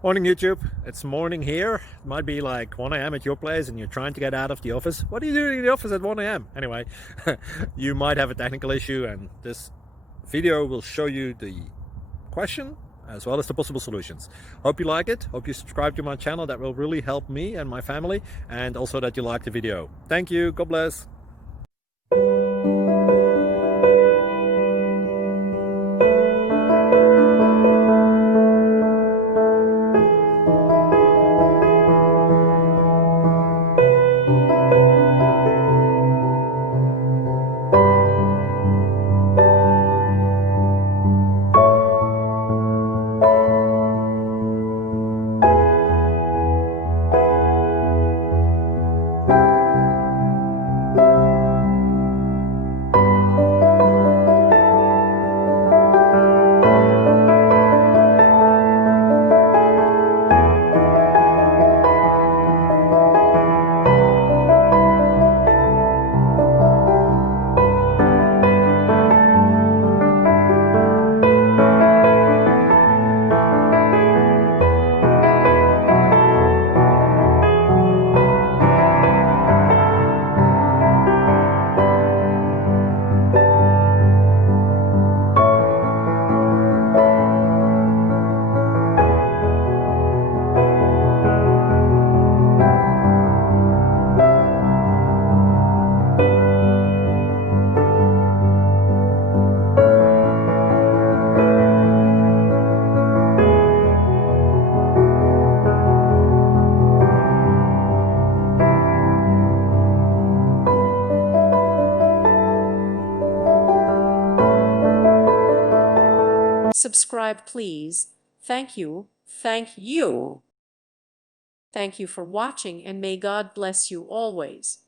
Morning YouTube, it's morning here. It might be like 1 a.m. at your place and you're trying to get out of the office. What are you doing in the office at 1 a.m.? Anyway, you might have a technical issue and this video will show you the question as well as the possible solutions. Hope you like it, hope you subscribe to my channel. That will really help me and my family, and also that you like the video. Thank you, God bless. Subscribe, please. Thank you. Thank you. Thank you for watching, and may God bless you always.